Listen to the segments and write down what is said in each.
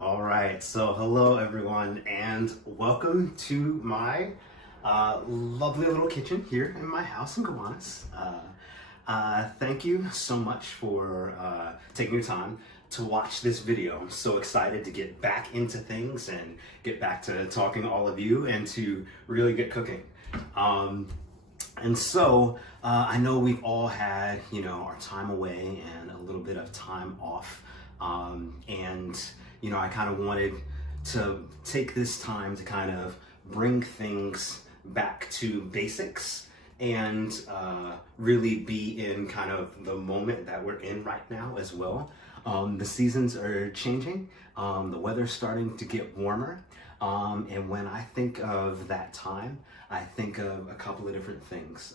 All right, so hello everyone, and welcome to my lovely little kitchen here in my house in Gowanus. Thank you so much for taking your time to watch this video. I'm so excited to get back into things and get back to talking to all of you and to really get cooking. And so I know we've all had, our time away and a little bit of time off. I kind of wanted to take this time to kind of bring things back to basics and really be in kind of the moment that we're in right now as well. The seasons are changing, the weather's starting to get warmer, and when I think of that time, I think of a couple of different things.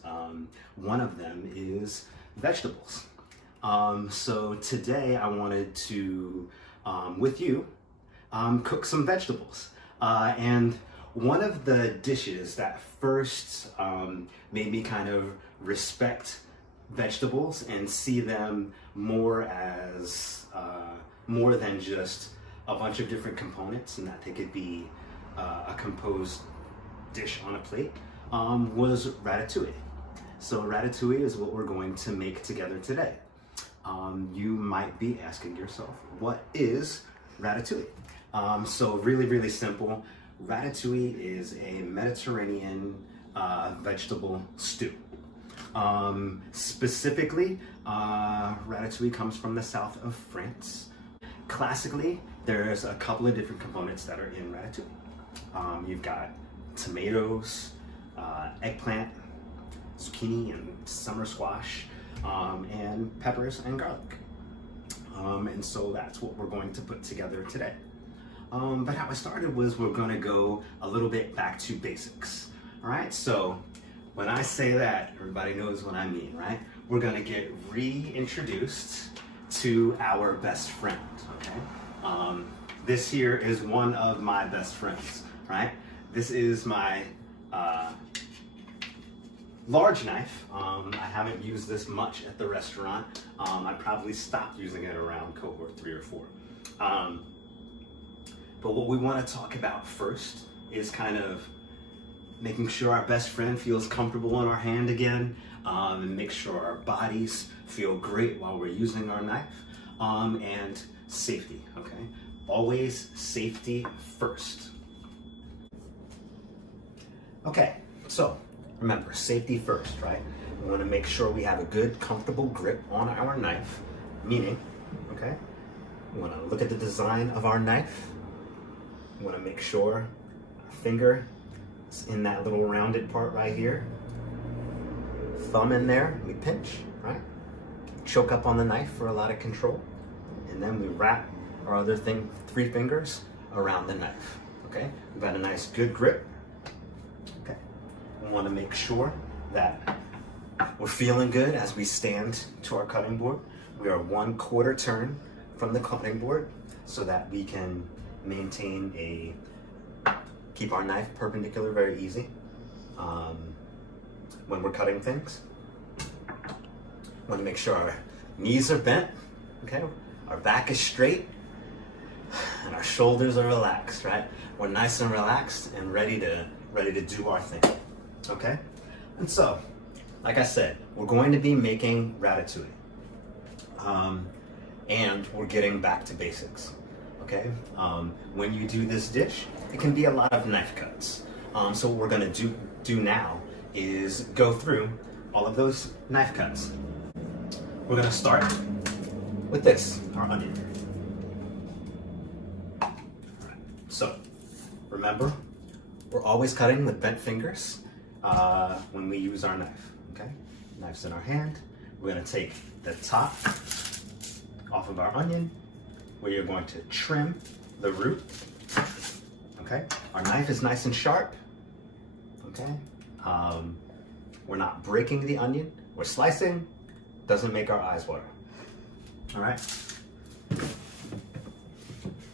One of them is vegetables. So today I wanted to, with you, cook some vegetables. And one of the dishes that first made me kind of respect vegetables and see them more as more than just a bunch of different components and that they could be a composed dish on a plate was ratatouille. So ratatouille is what we're going to make together today. You might be asking yourself, what is ratatouille? So really simple. Ratatouille is a Mediterranean vegetable stew. Specifically, ratatouille comes from the south of France. Classically, there's a couple of different components that are in ratatouille. You've got tomatoes, eggplant, zucchini and summer squash, and peppers and garlic. And so that's what we're going to put together today. But how I started was we're gonna go a little bit back to basics. All right, so when I say that, everybody knows what I mean, right? We're gonna get reintroduced to our best friend, okay? This here is one of my best friends, right? This is my large knife. I haven't used this much at the restaurant. I probably stopped using it around cohort 3 or 4. But what we want to talk about first is kind of making sure our best friend feels comfortable in our hand again, and make sure our bodies feel great while we're using our knife, and safety, okay? Always safety first. Okay, so remember, safety first, right? We want to make sure we have a good, comfortable grip on our knife, meaning, okay, we want to look at the design of our knife. We want to make sure our finger is in that little rounded part right here. Thumb in there, we pinch, right? Choke up on the knife for a lot of control. And then we wrap our other 3 fingers around the knife, okay? We've got a nice good grip. Okay. We want to make sure that we're feeling good as we stand to our cutting board. We are 1/4 turn from the cutting board so that we can keep our knife perpendicular very easy when we're cutting things. We want to make sure our knees are bent, okay? Our back is straight and our shoulders are relaxed, right? We're nice and relaxed and ready to do our thing, okay? And so, like I said, we're going to be making ratatouille. And we're getting back to basics, okay? When you do this dish, it can be a lot of knife cuts. So what we're gonna do now is go through all of those knife cuts. We're gonna start with this, our onion. All right. So, remember, we're always cutting with bent fingers when we use our knife, okay? Knife's in our hand. We're gonna take the top off of our onion, where you're going to trim the root, okay? Our knife is nice and sharp, okay? We're not breaking the onion, we're slicing, doesn't make our eyes water, all right?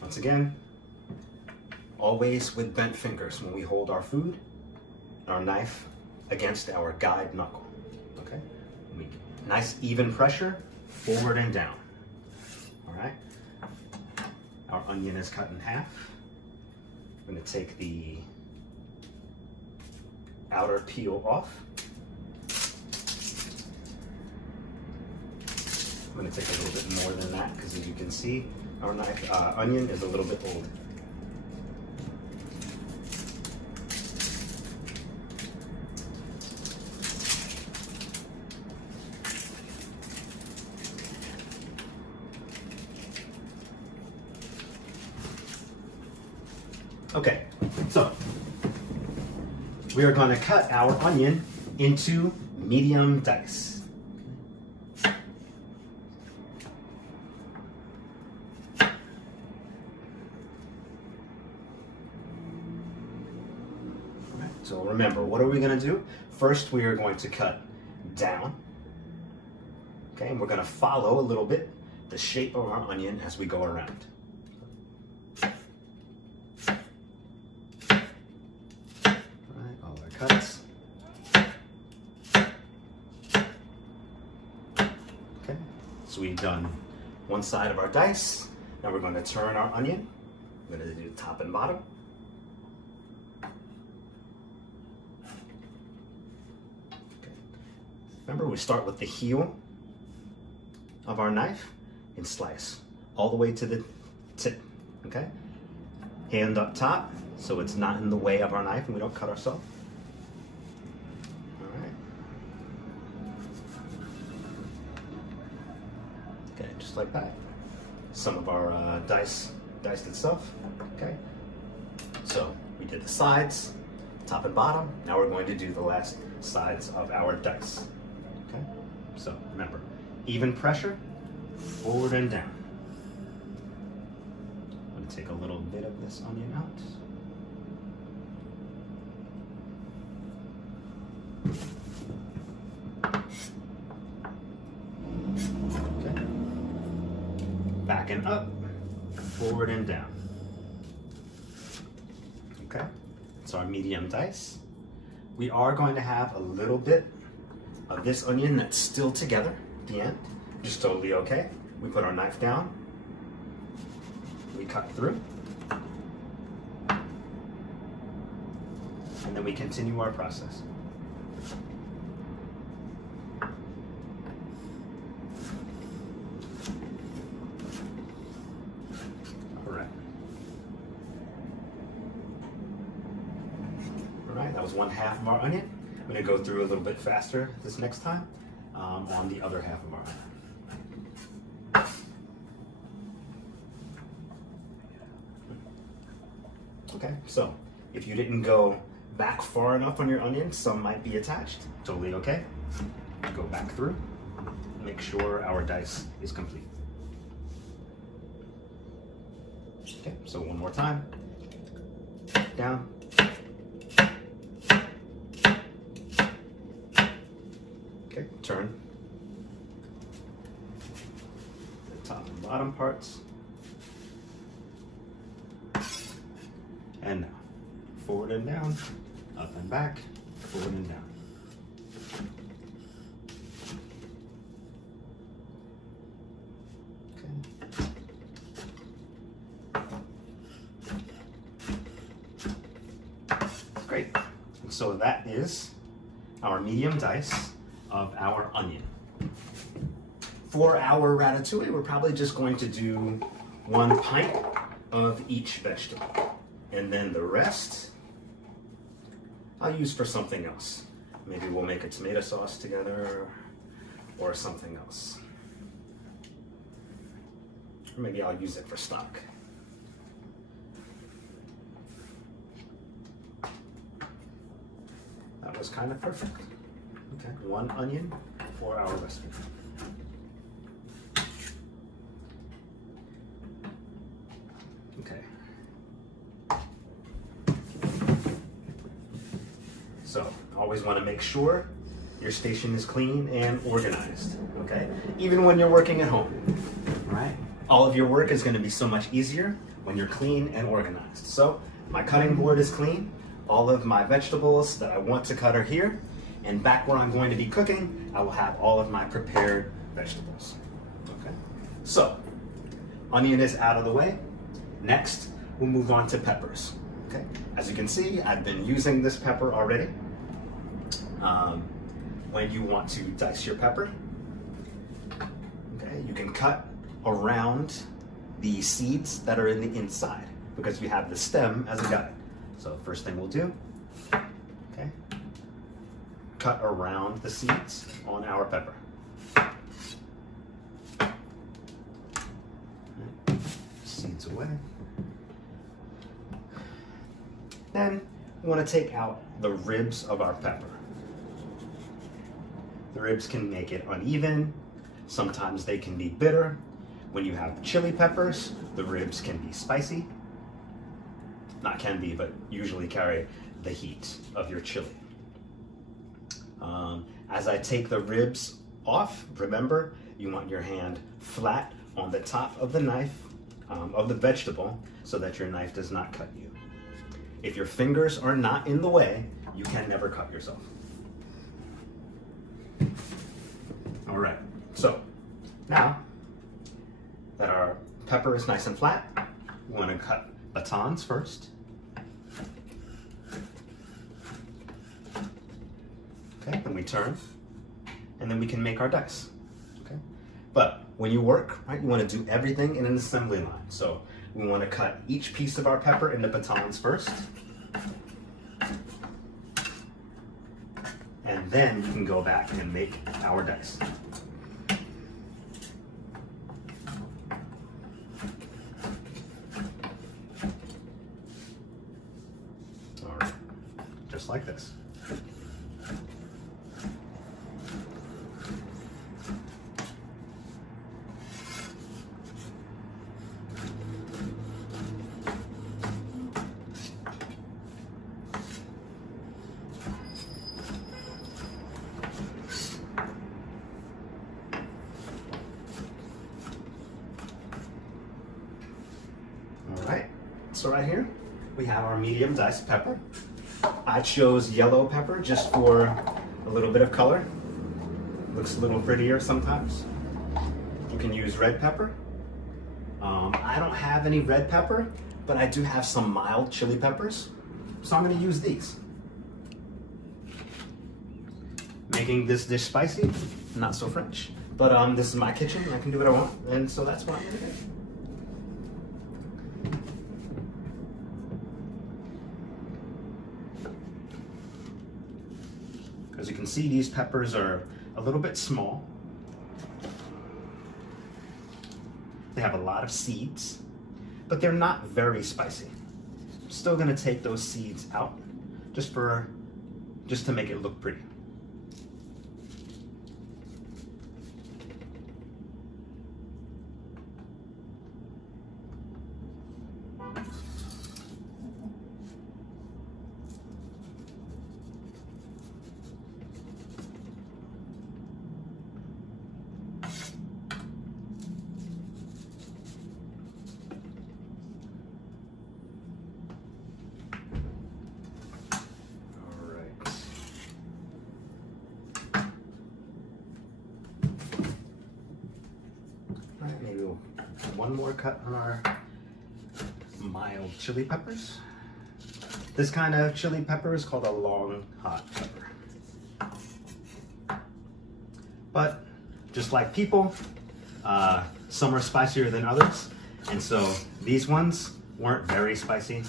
Once again, always with bent fingers when we hold our food, our knife against our guide knuckle, okay? Nice even pressure, forward and down, all right? Our onion is cut in half. I'm going to take the outer peel off. I'm going to take a little bit more than that because, as you can see, our onion is a little bit old. Okay, so we are going to cut our onion into medium dice. So remember, what are we going to do? First, we are going to cut down. Okay, and we're going to follow a little bit the shape of our onion as we go around. All our cuts. Okay, so we've done one side of our dice. Now we're going to turn our onion. We're going to do top and bottom. Remember, we start with the heel of our knife and slice all the way to the tip, okay? Hand up top so it's not in the way of our knife and we don't cut ourselves. All right. Okay, just like that. Some of our diced itself, okay? So we did the sides, top and bottom. Now we're going to do the last sides of our dice. Okay, so remember, even pressure, forward and down. I'm going to take a little bit of this onion out. Okay, back and up, forward and down. Okay, it's our medium dice. We are going to have a little bit of this onion that's still together at the end, which is totally okay. We put our knife down, we cut through, and then we continue our process. All right, that was one half of our onion. I'm going to go through a little bit faster this next time on the other half of our onion. Okay, so if you didn't go back far enough on your onion, some might be attached. Totally okay. Go back through. Make sure our dice is complete. Okay, so one more time. Down. Okay, turn the top and bottom parts. And now, forward and down, up and back, forward and down. Okay. Great. And so that is our medium dice of our onion. For our ratatouille, we're probably just going to do 1 pint of each vegetable. And then the rest, I'll use for something else. Maybe we'll make a tomato sauce together or something else. Or maybe I'll use it for stock. That was kind of perfect. Okay, 1 onion for our recipe. Okay. So, always want to make sure your station is clean and organized, okay? Even when you're working at home, right? All of your work is going to be so much easier when you're clean and organized. So, my cutting board is clean. All of my vegetables that I want to cut are here. And back where I'm going to be cooking, I will have all of my prepared vegetables. Okay. So, onion is out of the way. Next, we'll move on to peppers. Okay, as you can see, I've been using this pepper already. When you want to dice your pepper, okay, you can cut around the seeds that are in the inside because we have the stem as a guide. So first thing we'll do, okay, cut around the seeds on our pepper. Seeds away. Then we want to take out the ribs of our pepper. The ribs can make it uneven. Sometimes they can be bitter. When you have chili peppers, the ribs can be spicy. Not can be, but usually carry the heat of your chili. As I take the ribs off, remember, you want your hand flat on the top of the knife, of the vegetable, so that your knife does not cut you. If your fingers are not in the way, you can never cut yourself. All right, so now that our pepper is nice and flat, we want to cut batons first. Okay, then we turn, and then we can make our dice. Okay, but when you work, right, you want to do everything in an assembly line. So we want to cut each piece of our pepper into batons first. And then you can go back and make our dice. All right, just like this. So right here, we have our medium diced pepper. I chose yellow pepper just for a little bit of color. Looks a little prettier sometimes. You can use red pepper. I don't have any red pepper, but I do have some mild chili peppers, so I'm gonna use these. Making this dish spicy, not so French, but this is my kitchen, I can do what I want, and so that's what I'm gonna do. As you can see, these peppers are a little bit small. They have a lot of seeds, but they're not very spicy. I'm still gonna take those seeds out just to make it look pretty. Maybe one more cut on our mild chili peppers. This kind of chili pepper is called a long hot pepper. But just like people, some are spicier than others, and so these ones weren't very spicy.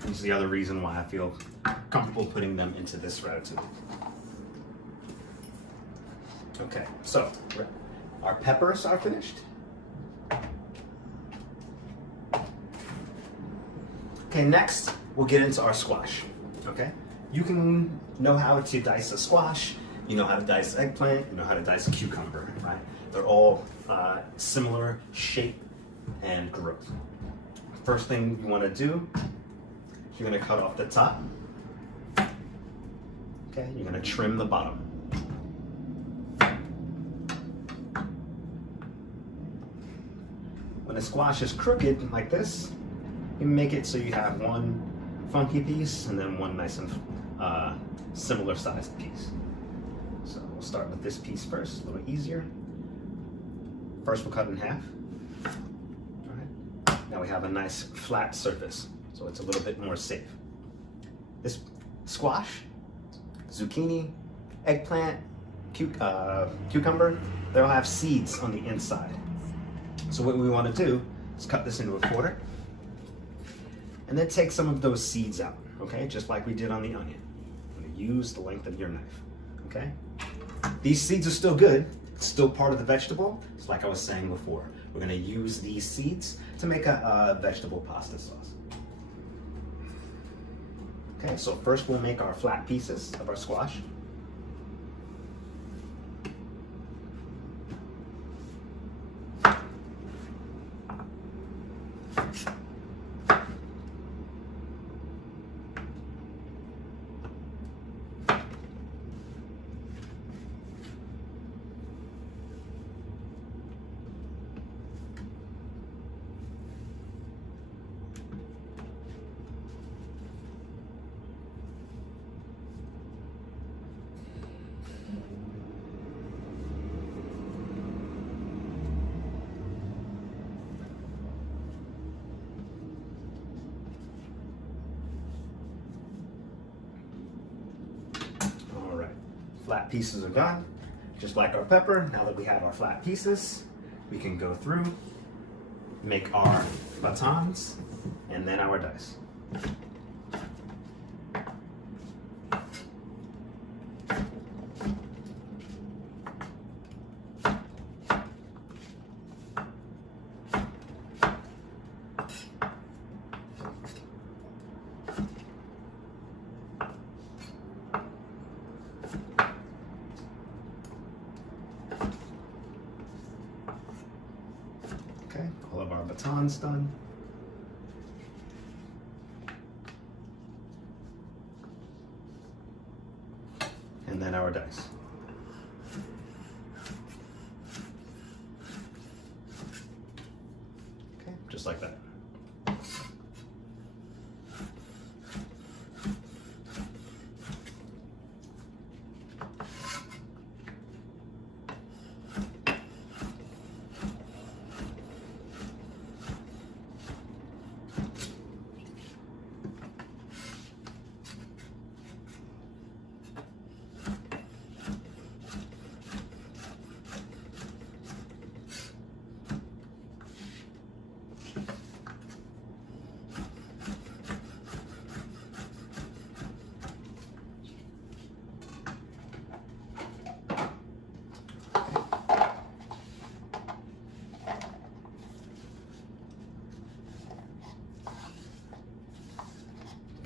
This is the other reason why I feel comfortable putting them into this ratatouille. Okay, so our peppers are finished. Okay, next we'll get into our squash. Okay, you can know how to dice a squash, you know how to dice eggplant, you know how to dice a cucumber, right? They're all similar shape and growth. First thing you want to do, you're going to cut off the top. Okay, you're going to trim the bottom. When the squash is crooked like this, you make it so you have one funky piece and then one nice and similar sized piece. So we'll start with this piece first, a little easier. First we'll cut in half. All right. Now we have a nice flat surface, so it's a little bit more safe. This squash, zucchini, eggplant, cucumber, they all have seeds on the inside. So what we want to do is cut this into a quarter and then take some of those seeds out, okay? Just like we did on the onion. I'm going to use the length of your knife, okay? These seeds are still good. It's still part of the vegetable. It's like I was saying before. We're going to use these seeds to make a vegetable pasta sauce. Okay, so first we'll make our flat pieces of our squash. Flat pieces are gone, just like our pepper. Now that we have our flat pieces, we can go through, make our batons, and then our dice. Okay, all of our batons done. And then our dice. Okay, just like that.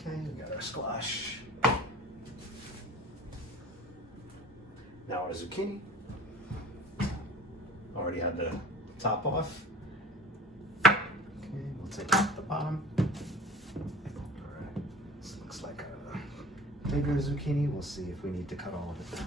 Okay, we got our squash. Now our zucchini. Already had the top off. Okay, we'll take off the bottom. Alright, this looks like a bigger zucchini. We'll see if we need to cut all of it.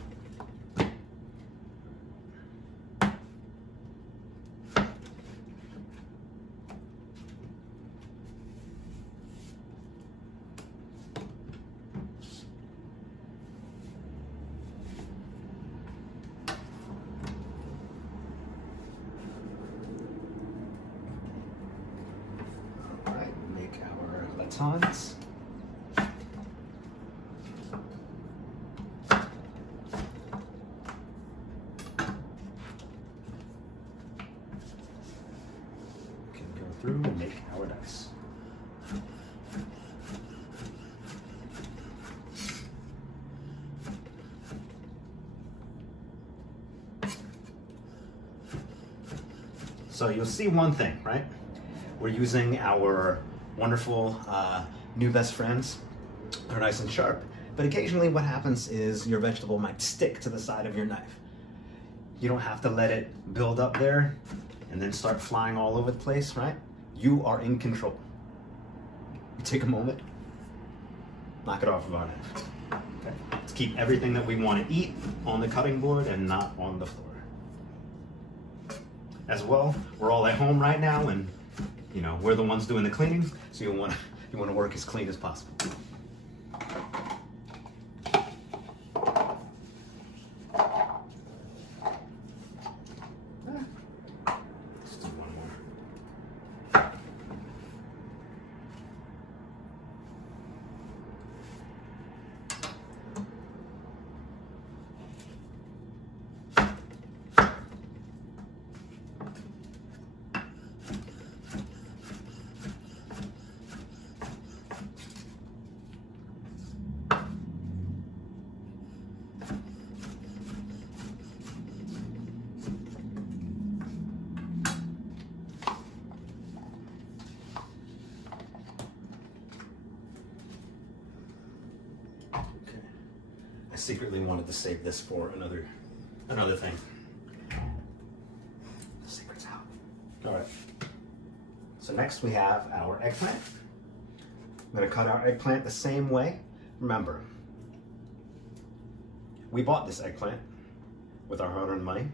Batons. Can go through and make our dice. So you'll see one thing, right? We're using our wonderful new best friends. They're nice and sharp, but occasionally what happens is your vegetable might stick to the side of your knife. You don't have to let it build up there and then start flying all over the place, right? You are in control. You take a moment, knock it off of our knife. Okay. Let's keep everything that we want to eat on the cutting board and not on the floor. As well, we're all at home right now, and you know, we're the ones doing the cleaning, so you want to work as clean as possible. Let's do one more. secretly wanted to save this for another thing. The secret's out. All right. So next we have our eggplant. I'm gonna cut our eggplant the same way. Remember, we bought this eggplant with our hard-earned money.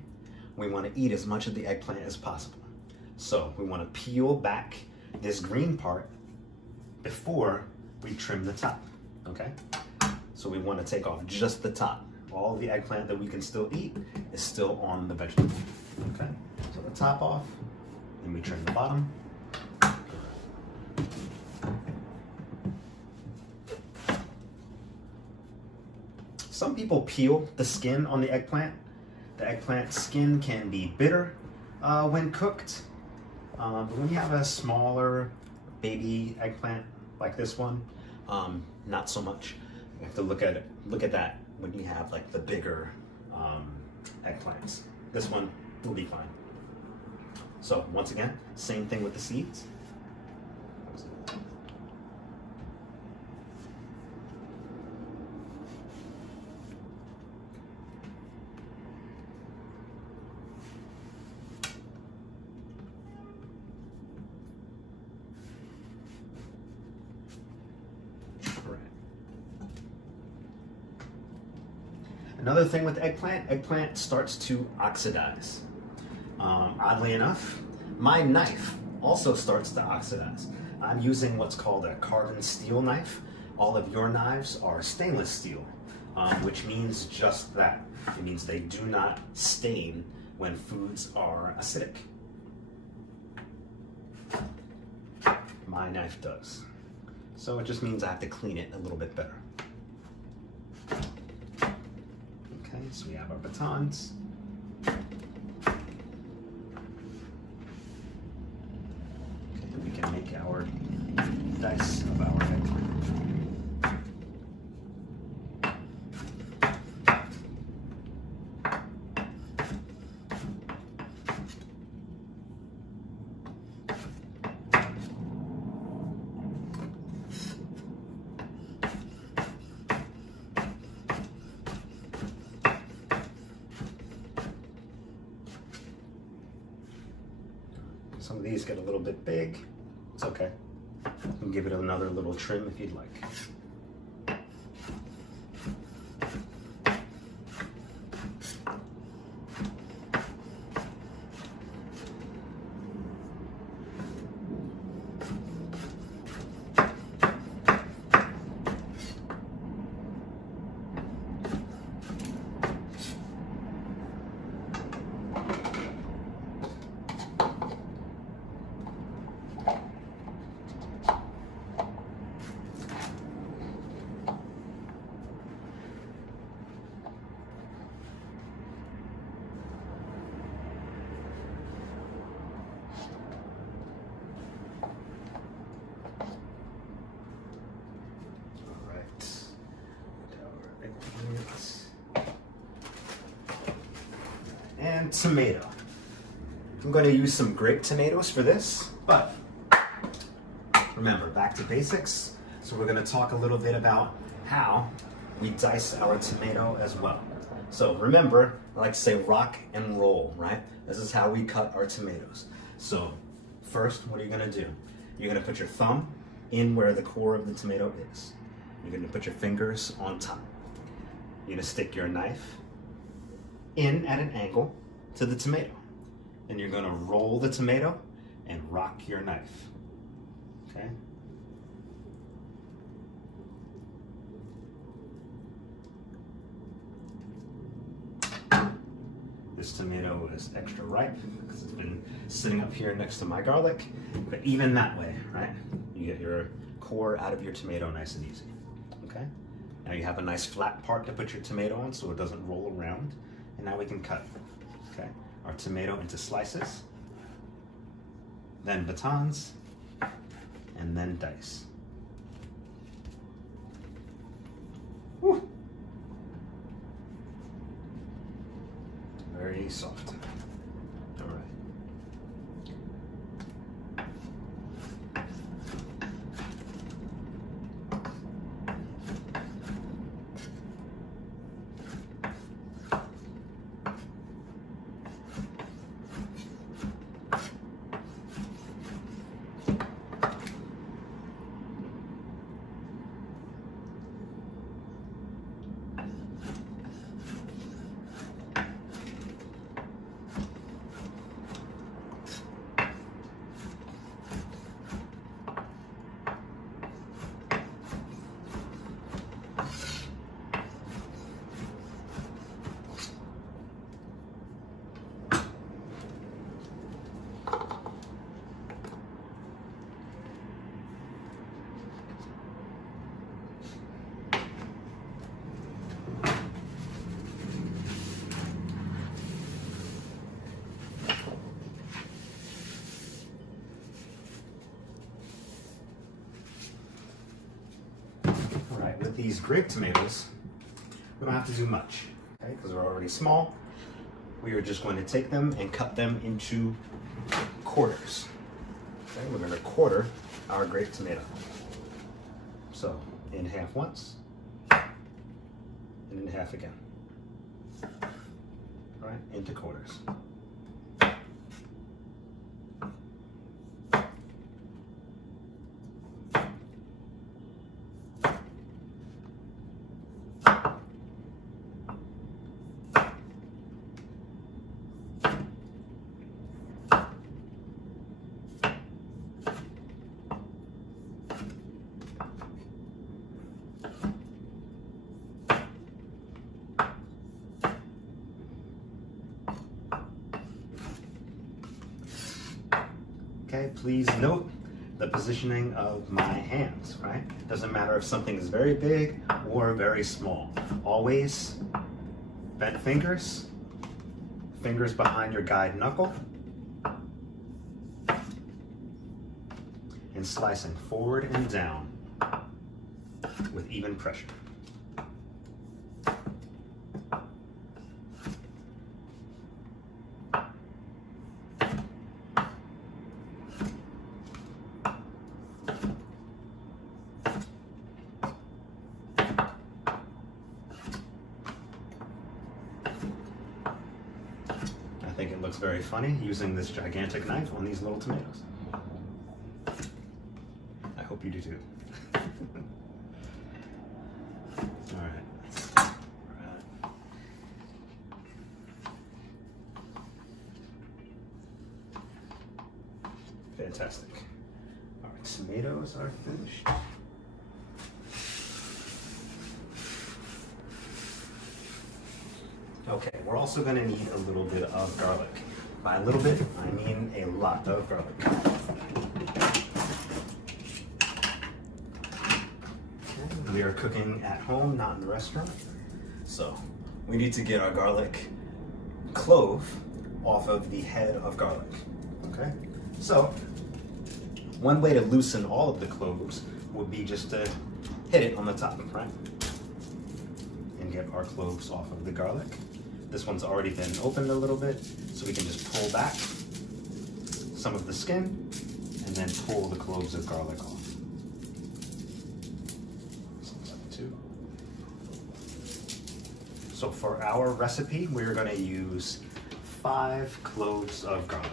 We wanna eat as much of the eggplant as possible. So we wanna peel back this green part before we trim the top, okay? So we wanna take off just the top. All the eggplant that we can still eat is still on the vegetable, okay? So the top off, then we trim the bottom. Some people peel the skin on the eggplant. The eggplant skin can be bitter when cooked. But when you have a smaller baby eggplant like this one, not so much. You have to look at that when you have like the bigger eggplants. This one will be fine. So once again, same thing with the seeds. Another thing with eggplant starts to oxidize. Oddly enough, my knife also starts to oxidize. I'm using what's called a carbon steel knife. All of your knives are stainless steel, which means just that. It means they do not stain when foods are acidic. My knife does. So it just means I have to clean it a little bit better. Okay, so we have our batons. Okay, we can make our dice of our eggplant. Some of these get a little bit big. It's okay. You can give it another little trim if you'd like. And tomato. I'm going to use some grape tomatoes for this, but remember, back to basics. So we're going to talk a little bit about how we dice our tomato as well. So remember, I like to say rock and roll, right? This is how we cut our tomatoes. So first, what are you going to do? You're going to put your thumb in where the core of the tomato is. You're going to put your fingers on top. You're going to stick your knife in at an angle to the tomato. And you're going to roll the tomato and rock your knife. Okay? This tomato is extra ripe because it's been sitting up here next to my garlic. But even that way, right? You get your core out of your tomato nice and easy. Okay? Now you have a nice flat part to put your tomato on so it doesn't roll around. And now we can cut, okay, our tomato into slices, then batons, and then dice. Woo. Very soft. All right. with these grape tomatoes, we don't have to do much, okay? Because they're already small. We are just going to take them and cut them into quarters. Okay, we're going to quarter our grape tomato. So, in half once, and in half again. All right, into quarters. Okay, please note the positioning of my hands, right? Doesn't matter if something is very big or very small. Always bent fingers, fingers behind your guide knuckle, and slicing forward and down with even pressure. I think it looks very funny using this gigantic knife on these little tomatoes. I hope you do too. All right. Fantastic. Our tomatoes are finished. Okay, we're also going to need a little bit of garlic. By a little bit, I mean a lot of garlic. Okay, we are cooking at home, not in the restaurant. So we need to get our garlic clove off of the head of garlic. Okay, so one way to loosen all of the cloves would be just to hit it on the top, right? And get our cloves off of the garlic. This one's already been opened a little bit, so we can just pull back some of the skin and then pull the cloves of garlic off. So for our recipe, we're going to use 5 cloves of garlic.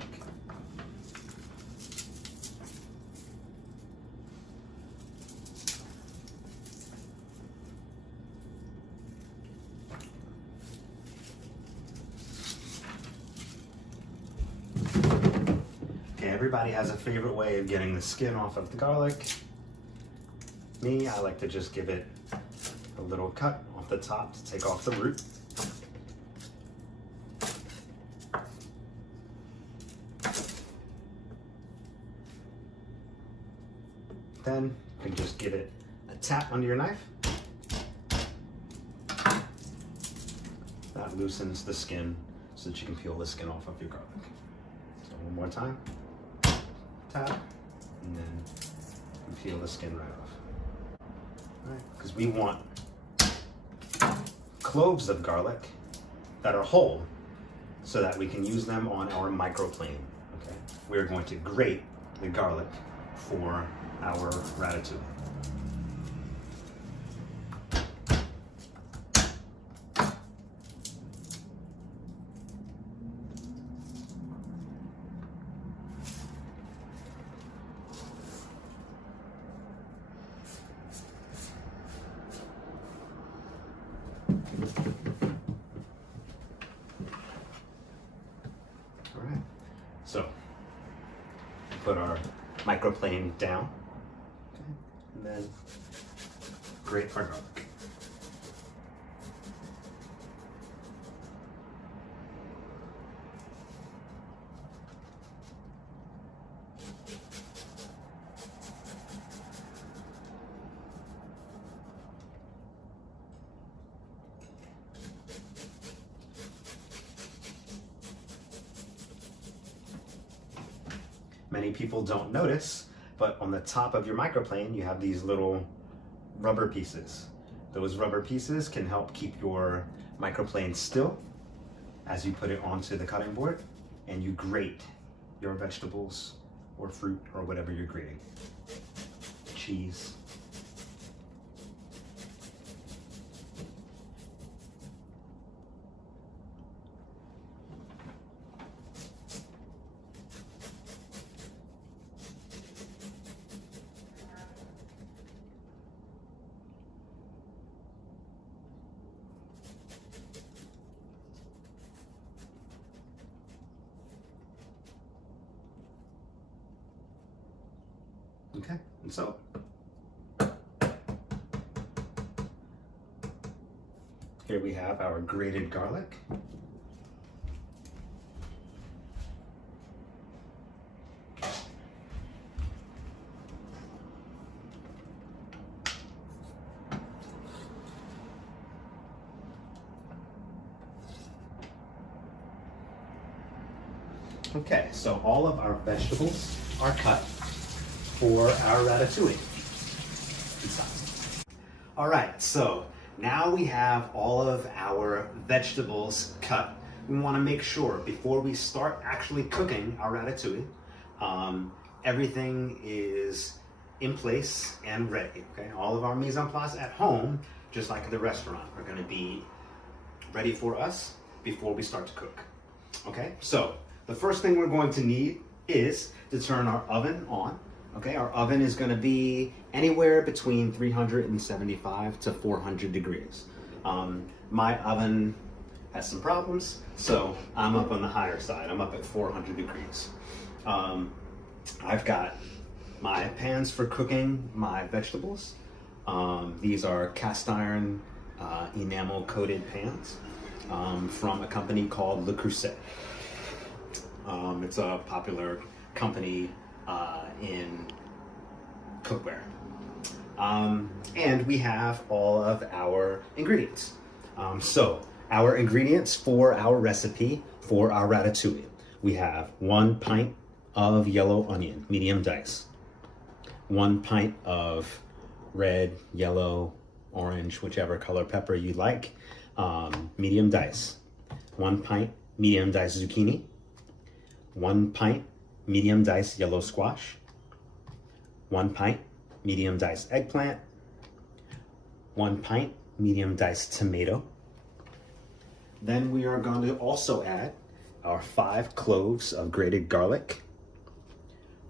Everybody has a favorite way of getting the skin off of the garlic. Me, I like to just give it a little cut off the top to take off the root. Then you can just give it a tap under your knife. That loosens the skin so that you can peel the skin off of your garlic. So one more time. Tap, and then you peel the skin right off. Right? Because we want cloves of garlic that are whole so that we can use them on our microplane. Okay? We're going to grate the garlic for our ratatouille. All right, so put our microplane down, okay, and then grate our garlic. Many people don't notice, but on the top of your microplane, you have these little rubber pieces. Those rubber pieces can help keep your microplane still as you put it onto the cutting board and you grate your vegetables or fruit or whatever you're grating. Cheese. Okay, and so here we have our grated garlic. Okay, so all of our vegetables are cut for our ratatouille. All right, so now we have all of our vegetables cut. We want to make sure before we start actually cooking our ratatouille, everything is in place and ready. Okay, all of our mise en place at home, just like at the restaurant, are going to be ready for us before we start to cook. Okay, so the first thing we're going to need is to turn our oven on. Okay, our oven is going to be anywhere between 375 to 400 degrees. My oven has some problems, so I'm up on the higher side. I'm up at 400 degrees. I've got my pans for cooking my vegetables. These are cast iron enamel coated pans from a company called Le Creuset. It's a popular company in cookware. And we have all of our ingredients. So our ingredients for our recipe for our ratatouille. We have 1 pint of yellow onion, medium dice. 1 pint of red, yellow, orange, whichever color pepper you like, medium dice. 1 pint medium diced zucchini. 1 pint medium diced yellow squash. 1 pint medium diced eggplant. 1 pint medium diced tomato. Then we are going to also add our 5 cloves of grated garlic.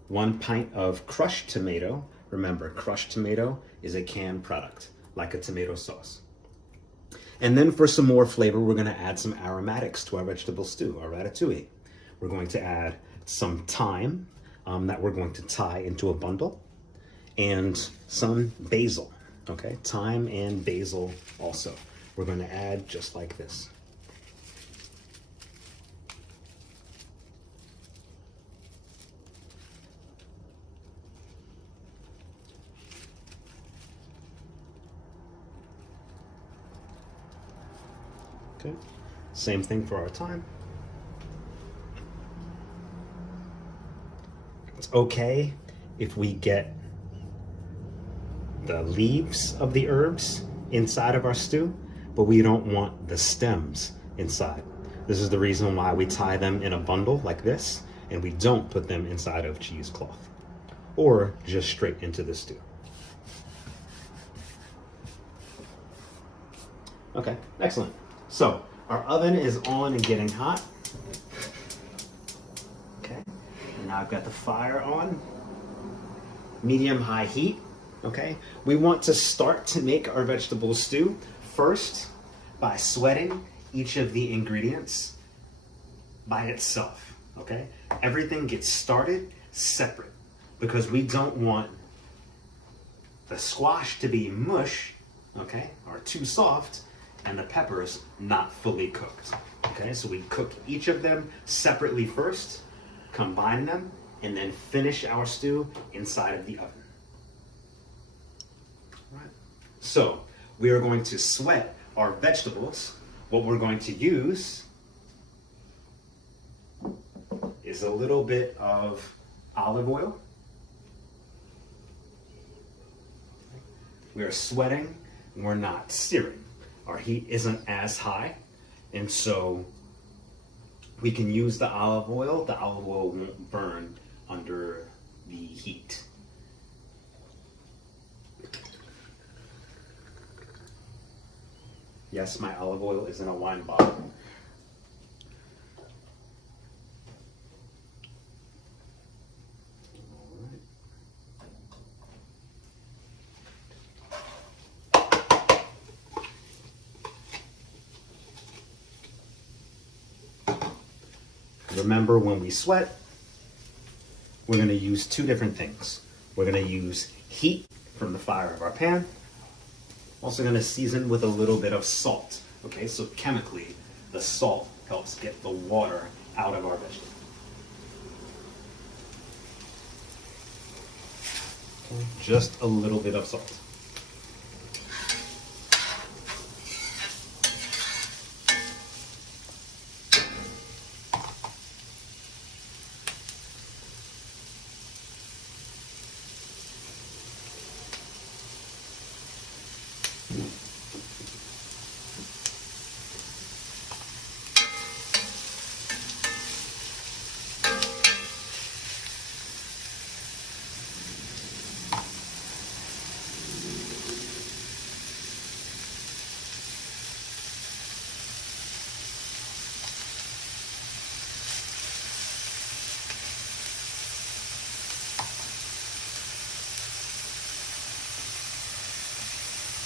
1 pint of crushed tomato. Remember, crushed tomato is a canned product, like a tomato sauce. And then for some more flavor, we're going to add some aromatics to our vegetable stew, our ratatouille. We're going to add some thyme that we're going to tie into a bundle, and some basil, okay? Thyme and basil also. We're going to add just like this. Okay, same thing for our thyme. It's okay if we get the leaves of the herbs inside of our stew, but we don't want the stems inside. This is the reason why we tie them in a bundle like this, and we don't put them inside of cheesecloth or just straight into the stew. Okay, excellent. So our oven is on and getting hot. Okay, and now I've got the fire on, medium-high heat. Okay, we want to start to make our vegetable stew first by sweating each of the ingredients by itself. Okay, everything gets started separate because we don't want the squash to be mush, okay, or too soft, and the peppers not fully cooked. Okay, so we cook each of them separately first, combine them, and then finish our stew inside of the oven. All right. So we are going to sweat our vegetables. What we're going to use is a little bit of olive oil. We are sweating we're not searing. Our heat isn't as high, and so we can use the olive oil. The olive oil won't burn under the heat. Yes, my olive oil is in a wine bottle. Remember, when we sweat, we're going to use two different things. We're going to use heat from the fire of our pan. Also going to season with a little bit of salt. Okay, so chemically, the salt helps get the water out of our vegetable. Okay, just a little bit of salt.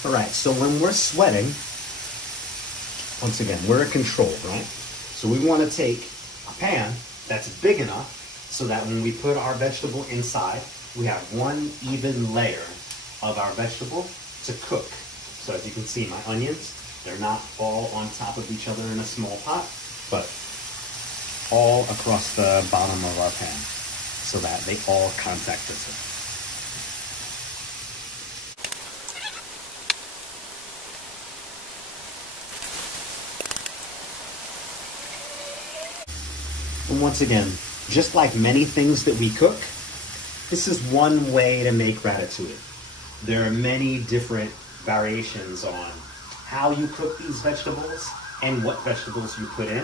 All right, so when we're sweating, once again, we're in control, right? So we want to take a pan that's big enough so that when we put our vegetable inside, we have one even layer of our vegetable to cook. So as you can see, my onions, they're not all on top of each other in a small pot, but all across the bottom of our pan so that they all contact the surface. And once again, just like many things that we cook, this is one way to make ratatouille. There are many different variations on how you cook these vegetables and what vegetables you put in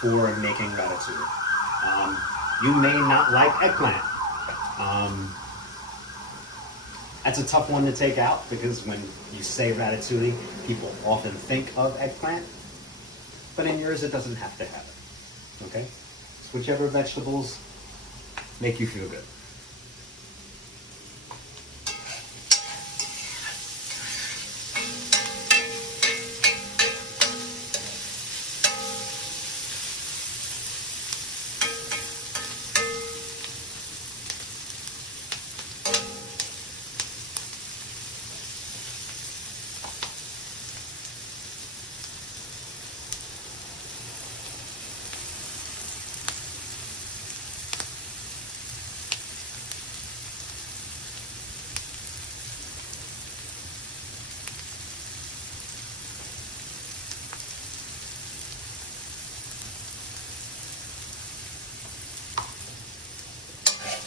for making ratatouille. You may not like eggplant. That's a tough one to take out because when you say ratatouille, people often think of eggplant, but in yours it doesn't have to have it, okay? Whichever vegetables make you feel good.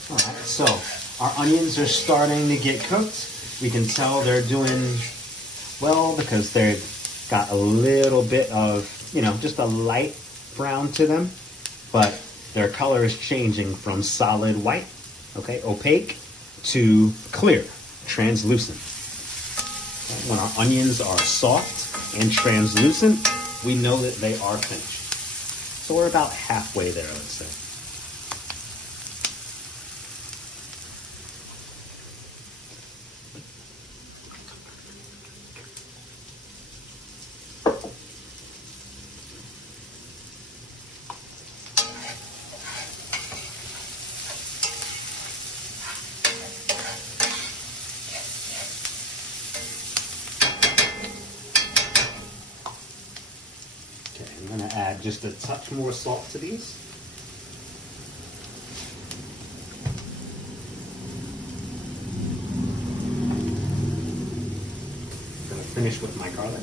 All right, so our onions are starting to get cooked. We can tell they're doing well because they've got a little bit of, just a light brown to them, but their color is changing from solid white, okay, opaque, to clear, translucent. Okay, when our onions are soft and translucent, we know that they are finished. So we're about halfway there, let's say. I'm going to add just a touch more salt to these. I'm going to finish with my garlic.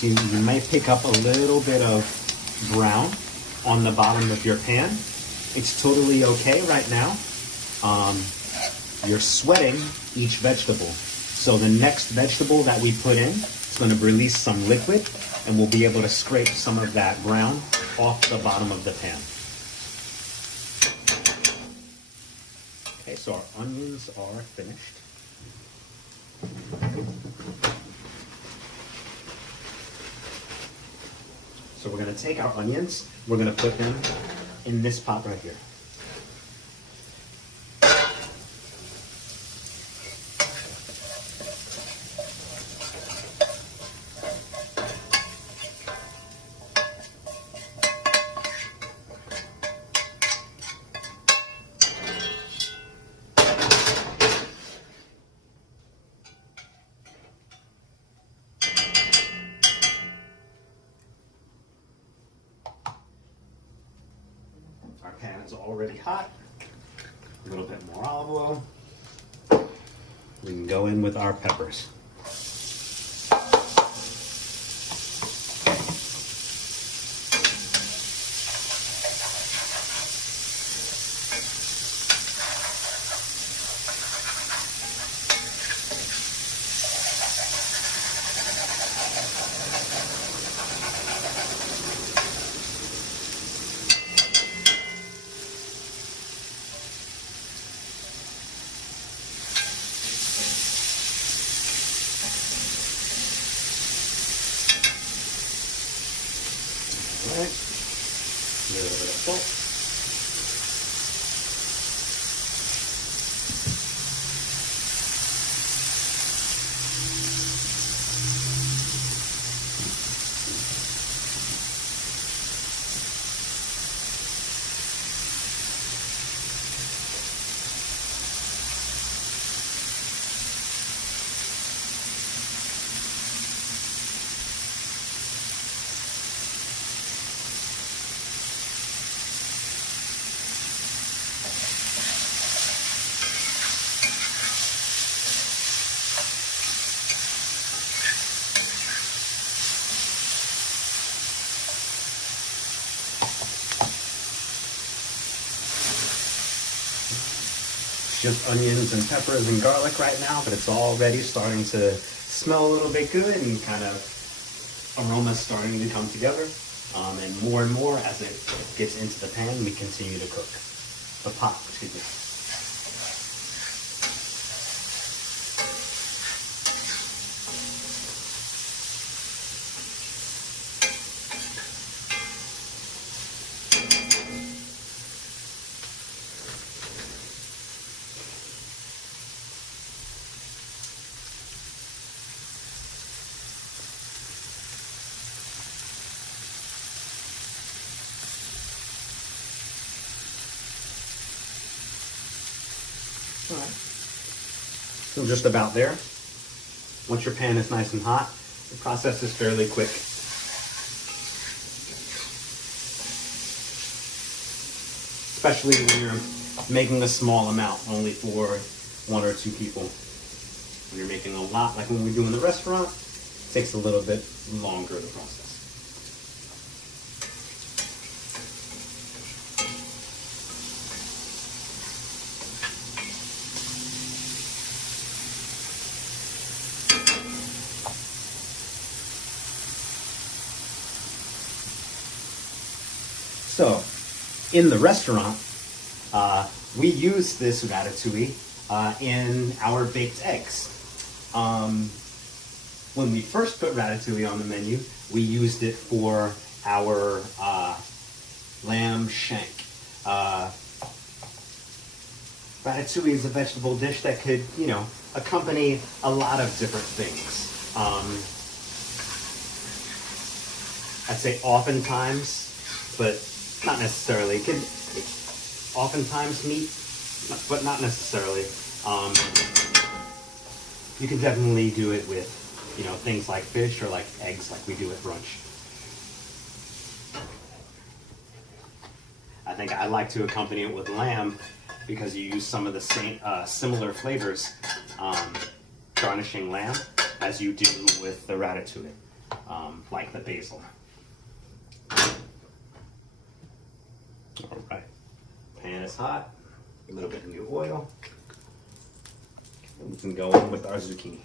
So you might pick up a little bit of brown on the bottom of your pan. It's totally okay right now. You're sweating each vegetable. So the next vegetable that we put in is going to release some liquid, and we'll be able to scrape some of that brown off the bottom of the pan. Okay, so our onions are finished. So we're going to take our onions, we're going to put them in this pot right here. Our pan is already hot. A little bit more olive oil. We can go in with our peppers. All right, a little bit of salt. Just onions and peppers and garlic right now, but it's already starting to smell a little bit good, and kind of aromas starting to come together. And more as it gets into the pan, we continue to cook. The pot, excuse me. All right. So just about there. Once your pan is nice and hot, the process is fairly quick. Especially when you're making a small amount, only for 1 or 2 people. When you're making a lot, like when we do in the restaurant, it takes a little bit longer, the process. So, in the restaurant, we use this ratatouille in our baked eggs. When we first put ratatouille on the menu, we used it for our lamb shank. Ratatouille is a vegetable dish that could, accompany a lot of different things. I'd say oftentimes, but not necessarily. It could oftentimes meat, but not necessarily. You can definitely do it with, things like fish or like eggs, like we do at brunch. I think I like to accompany it with lamb because you use some of the same similar flavors garnishing lamb as you do with the ratatouille. like the basil. All right, pan is hot, a little bit of new oil. And we can go in with our zucchini.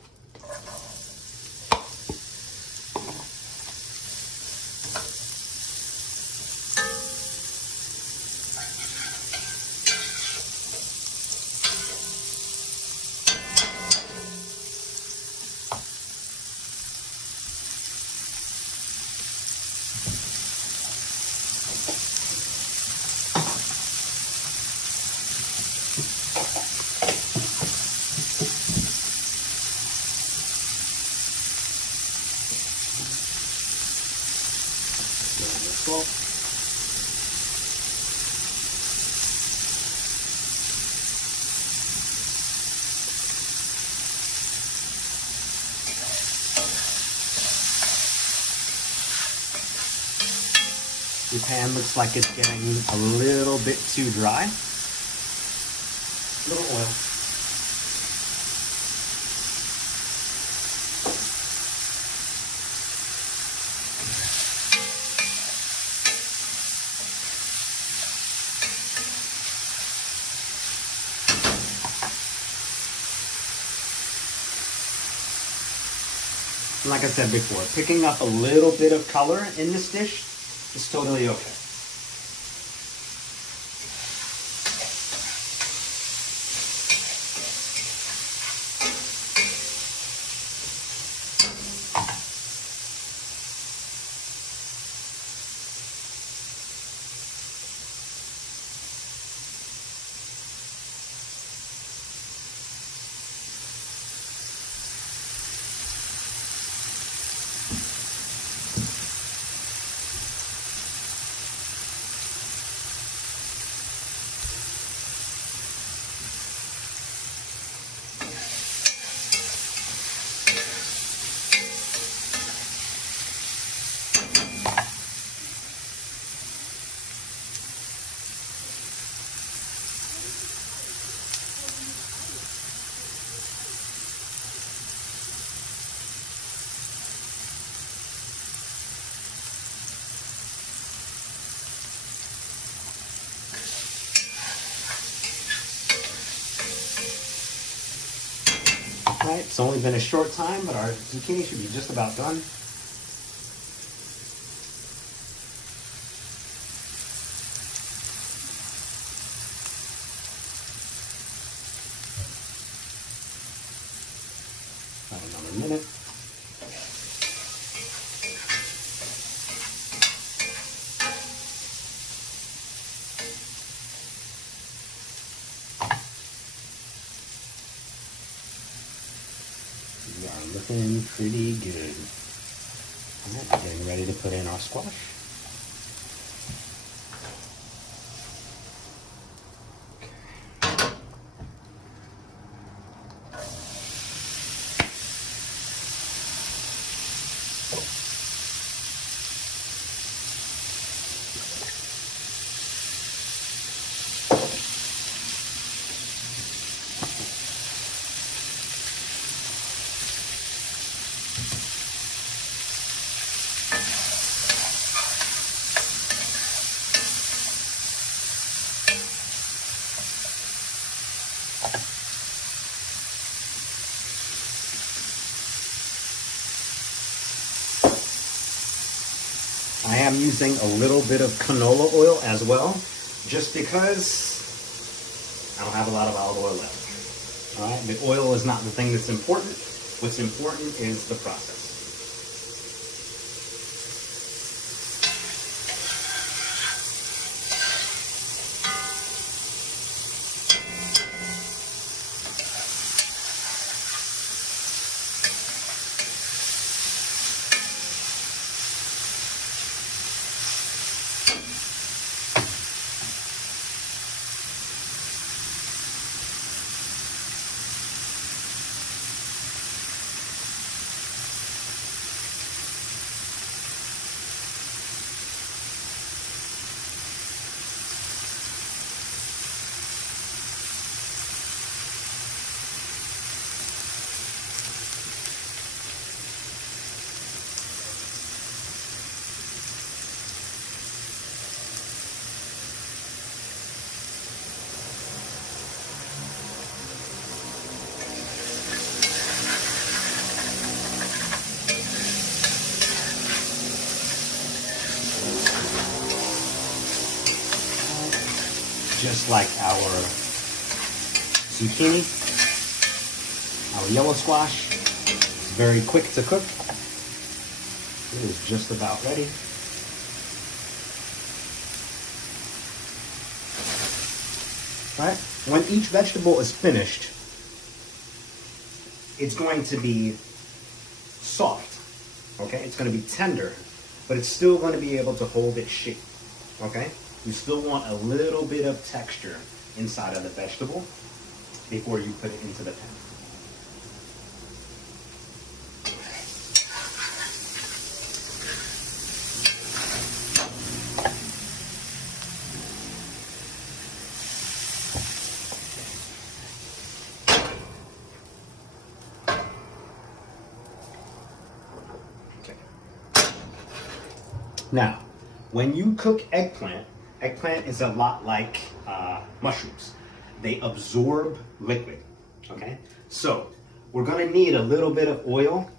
Salt. The pan looks like it's getting a little bit too dry. A little oil. Like I said before, picking up a little bit of color in this dish is totally okay. Right, it's only been a short time, but our zucchini should be just about done. About another minute. We are looking pretty good. All right, getting ready to put in our squash. I am using a little bit of canola oil as well, just because I don't have a lot of olive oil left. All right, the oil is not the thing that's important. What's important is the process. just like our zucchini, our yellow squash. It's very quick to cook. It is just about ready. Right? When each vegetable is finished, it's going to be soft, okay? It's going to be tender, but it's still going to be able to hold its shape, okay? You still want a little bit of texture inside of the vegetable before you put it into the pan. Now, when you cook eggplant is a lot like mushrooms. They absorb liquid, okay? So, we're gonna need a little bit of oil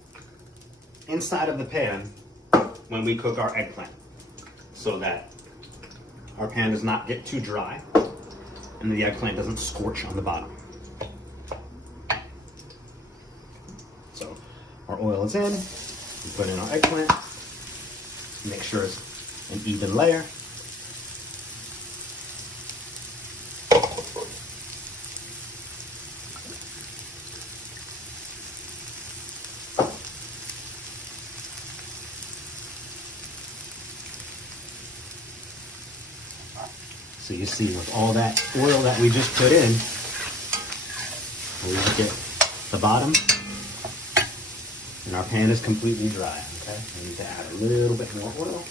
inside of the pan when we cook our eggplant so that our pan does not get too dry and the eggplant doesn't scorch on the bottom. So, our oil is in, we put in our eggplant. Make sure it's an even layer. So you see with all that oil that we just put in, we look at the bottom and our pan is completely dry. Okay, we need to add a little bit more oil.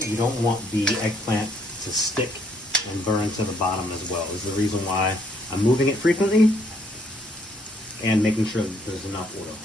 You don't want the eggplant to stick and burn to the bottom as well. This is the reason why I'm moving it frequently and making sure that there's enough oil.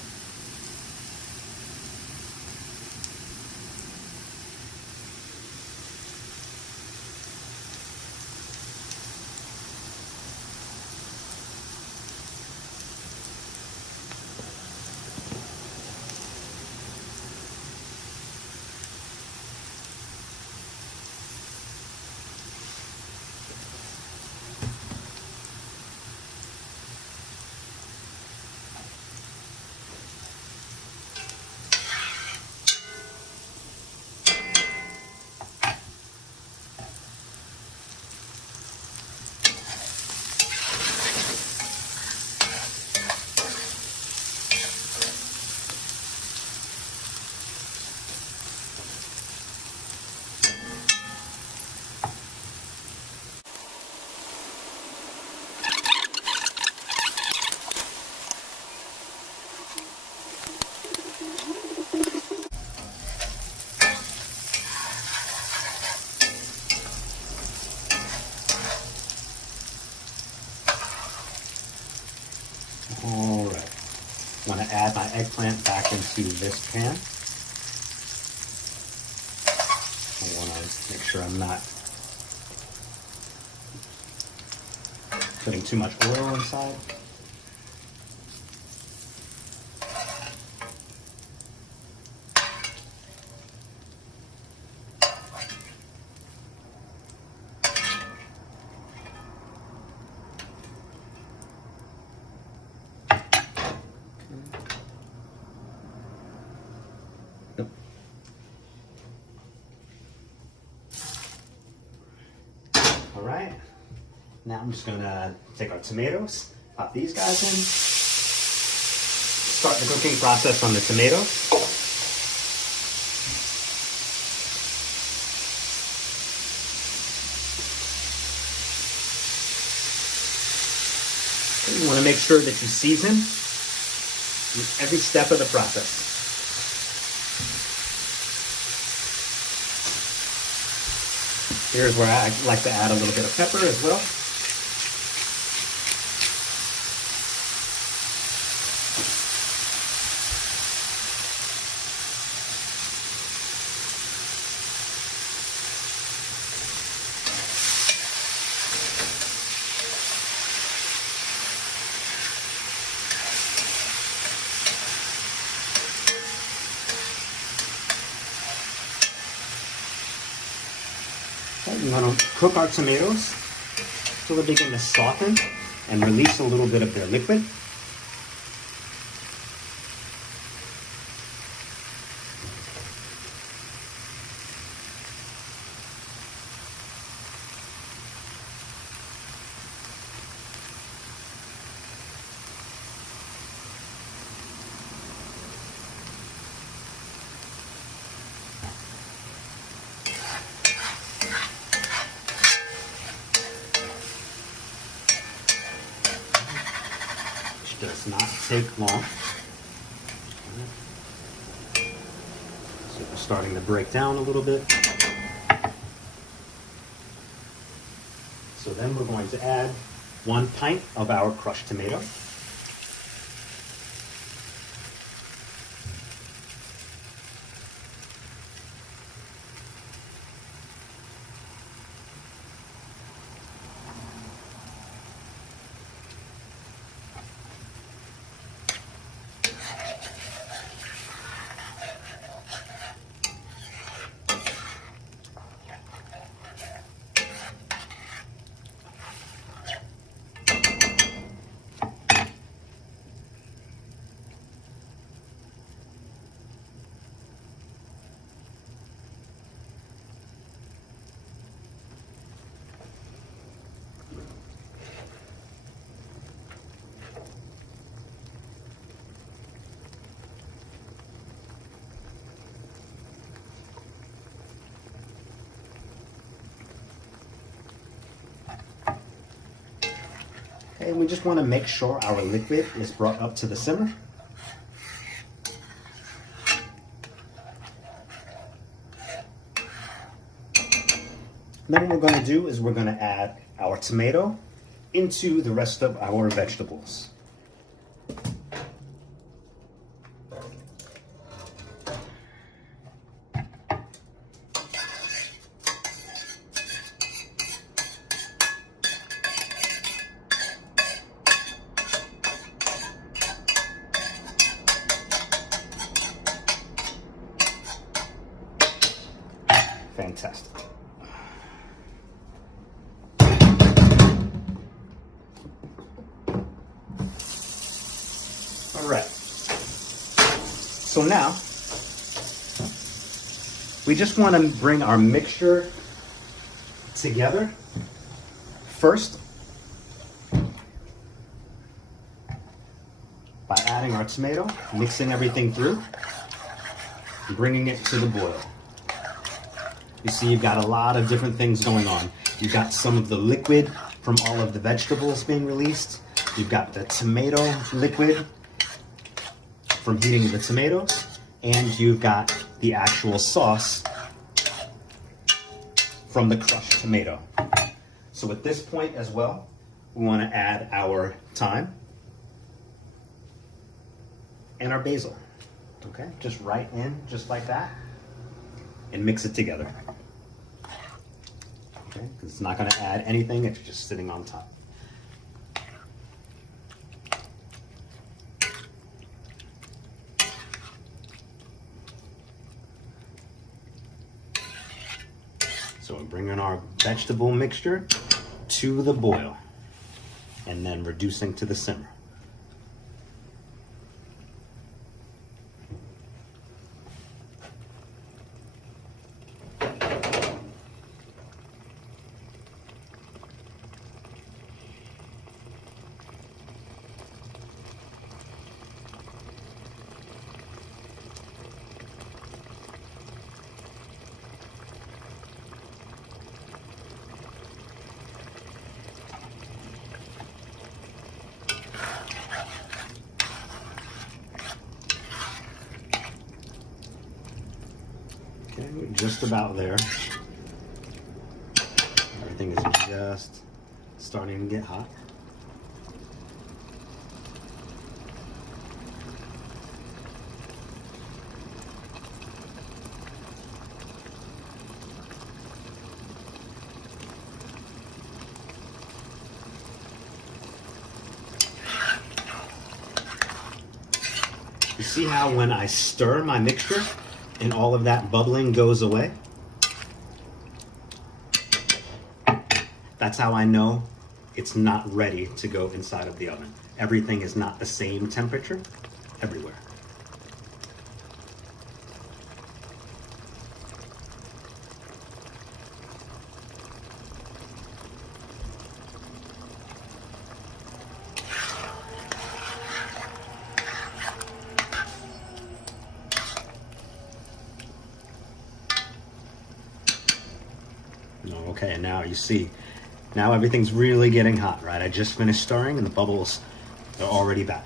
All right, I'm going to add my eggplant back into this pan. I want to make sure I'm not putting too much oil inside. All right, now I'm just gonna take our tomatoes Pop these guys in. Start the cooking process on the tomatoes. You want to make sure that you season every step of the process. Here's where I like to add a little bit of pepper as well. We want to cook our tomatoes until they begin to soften and release a little bit of their liquid. Does not take long. So we're starting to break down a little bit. So then we're going to add 1 pint of our crushed tomato. And we just want to make sure our liquid is brought up to the simmer. Then what we're going to do is we're going to add our tomato into the rest of our vegetables. Fantastic. All right. So now we just want to bring our mixture together first by adding our tomato, mixing everything through, and bringing it to the boil. You see you've got a lot of different things going on. You've got some of the liquid from all of the vegetables being released. You've got the tomato liquid from heating the tomatoes. And you've got the actual sauce from the crushed tomato. So at this point as well, we want to add our thyme and our basil. Okay, just right in, just like that. And mix it together. Okay, because it's not going to add anything, it's just sitting on top. So we're bringing our vegetable mixture to the boil and then reducing to the simmer. just about there. Everything is just starting to get hot. You see how when I stir my mixture and all of that bubbling goes away? That's how I know it's not ready to go inside of the oven. Everything is not the same temperature everywhere. Okay, and now you see, now everything's really getting hot, right? I just finished stirring and the bubbles are already back,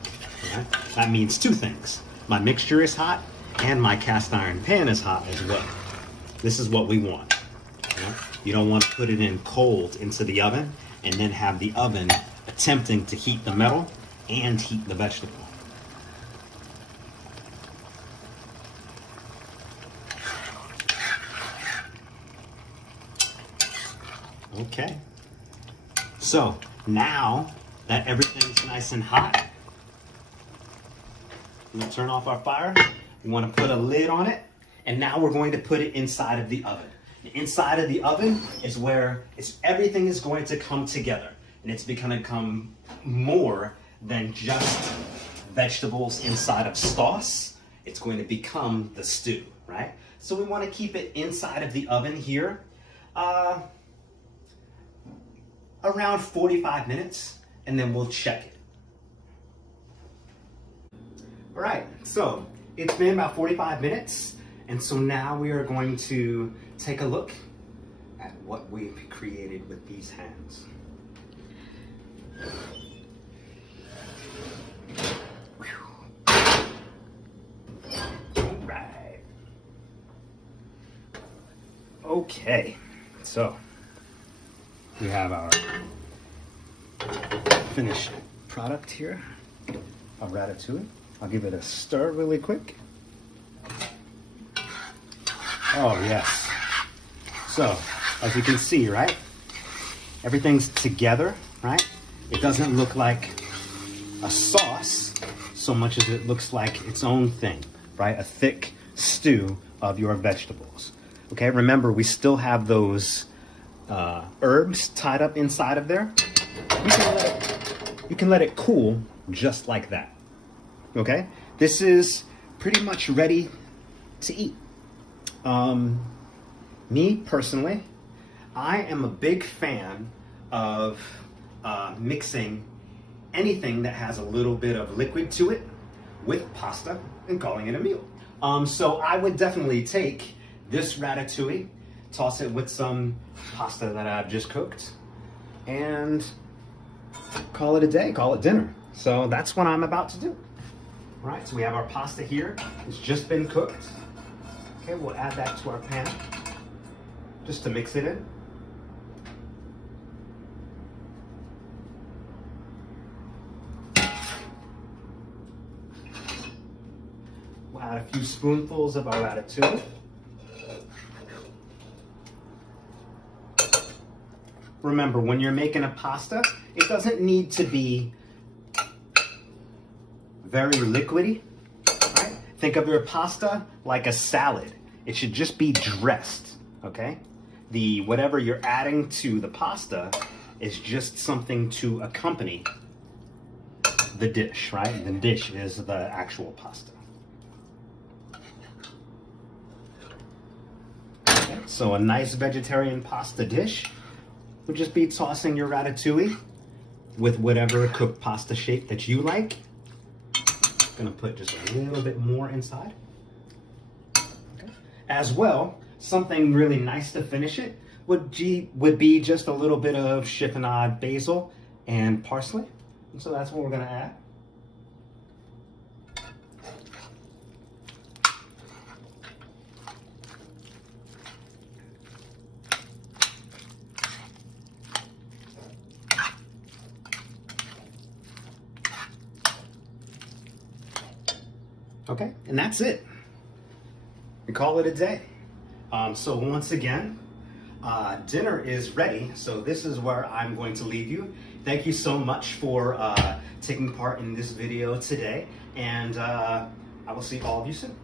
right? That means two things. My mixture is hot and my cast iron pan is hot as well. This is what we want. Right? You don't want to put it in cold into the oven and then have the oven attempting to heat the metal and heat the vegetable. Okay, so now that everything's nice and hot, I'm gonna turn off our fire. We wanna put a lid on it, and now we're going to put it inside of the oven. The inside of the oven is where everything is going to come together, and it's gonna come more than just vegetables inside of sauce. It's going to become the stew, right? So we wanna keep it inside of the oven here. Around 45 minutes, and then we'll check it. All right, so it's been about 45 minutes, and so now we are going to take a look at what we've created with these hands. All right. Okay, so we have our finished product here of Ratatouille. I'll give it a stir really quick. Oh yes. So, as you can see, right? Everything's together, right? It doesn't look like a sauce so much as it looks like its own thing, right? A thick stew of your vegetables. Okay, remember we still have those herbs tied up inside of there. You can let it cool just like that. Okay, this is pretty much ready to eat. Me personally, I am a big fan of mixing anything that has a little bit of liquid to it with pasta and calling it a meal. So I would definitely take this ratatouille, toss it with some pasta that I've just cooked, and call it a day, call it dinner. So that's what I'm about to do. All right, so we have our pasta here. It's just been cooked. Okay, we'll add that to our pan just to mix it in. We'll add a few spoonfuls of our ratatouille. Remember, when you're making a pasta, it doesn't need to be very liquidy, right? Think of your pasta like a salad. It should just be dressed, okay? Whatever you're adding to the pasta is just something to accompany the dish, right? The dish is the actual pasta. Okay, so a nice vegetarian pasta dish would just be tossing your ratatouille with whatever cooked pasta shape that you like. Gonna put just a little bit more inside. Okay. As well, something really nice to finish it would be just a little bit of chiffonade basil and parsley. And so that's what we're gonna add. Okay, and that's it. We call it a day. So once again, dinner is ready. So this is where I'm going to leave you. Thank you so much for taking part in this video today, and I will see all of you soon.